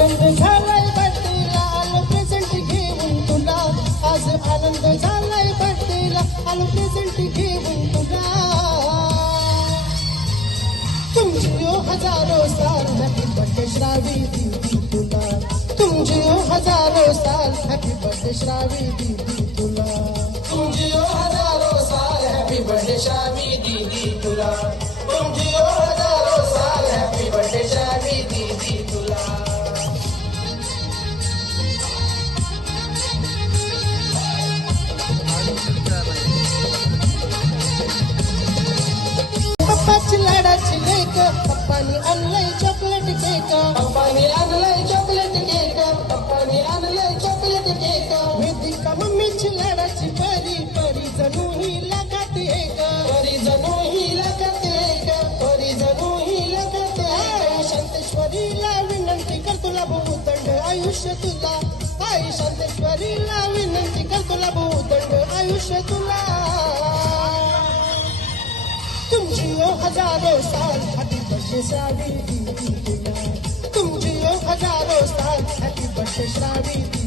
आनंद झालाय बर्थडेला आलो प्रेझेंट घेऊन तुला. आज आनंद झालाय बर्थडेला आलो प्रेझेंट घेऊन तुला. तुमची हजारो साल हॅपी बर्थडे श्रावी दीदी तुला. तुमची हजारो साल हॅपी बर्थडे श्रावी दीदी तुला. तुमची हजारो साल हॅपी बर्थडे शामी दीदी तुला. तुमची आयुष्य तुला आई शांतेश्वरीला विनंती कर तुला बहुदंड आयुष्य तुला तुमची ओ हजारो साल दीदी तुला तुमची ओ हजारो साल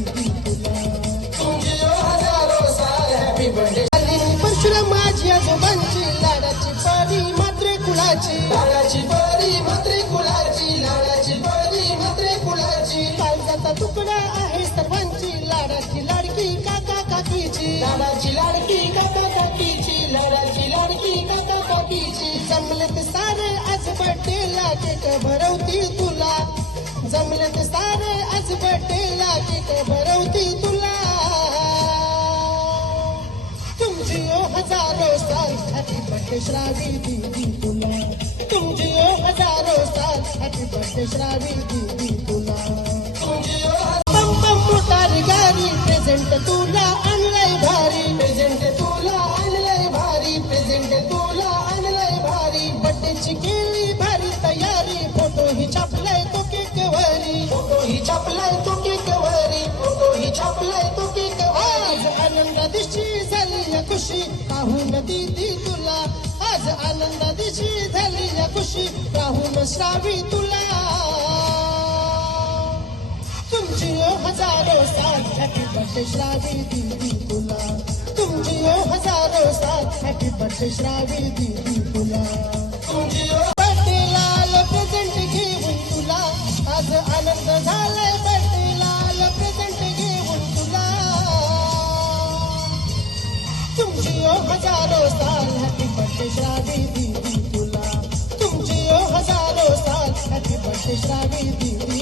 मात्रे कुळाची लाडाची परी मात्रे कुलाची लाडाची परी मात्रे कुलाची काळजाचा तुकडा आहे सर्वांची लाडाची लाडकी काका काकीची. लाडाची लाडकी काका काकीची लाडाची लाडकी काका काकीची. जमलेत सारे आज केक भरवती तुला. जमलेत सारे आज बर्थडेला केक भरवती तुला. तुमची हजारो साल श्रावी दीदी तुला तुमची ओ हजारो साल बर्थडे श्रावी दीदी तुला तुमची ओ बम बम मोटार गाडी प्रेझेंट तुला आणलंय भारी प्रेझेंट तुला आणलंय भारी प्रेझेंट तुला आणलंय भारी बड्डेची केली भारी तयारी फ़ोटो ही छापलाय तो केक वरी फ़ोटो ही छापलाय तो केक वरी फ़ोटो ही छापलाय तो केक वरी आनंदा दिवशी झाली खुशी पाहून दीदी तुला आज आनंदा दिशी झाली या खुशी, राहुल श्रावी तुला. तुमची ओ हजारो साथ हॅपी बर्थडे श्रावी दीदी तुला. तुमची ओ हजारो साथ हॅपी बर्थडे श्रावी दीदी तुला. हजारो साल हॅपी बर्थडे श्रावी दीदी तुला तुम जियो हजारो साल हैप्पी बर्थडे श्रावी दीदी।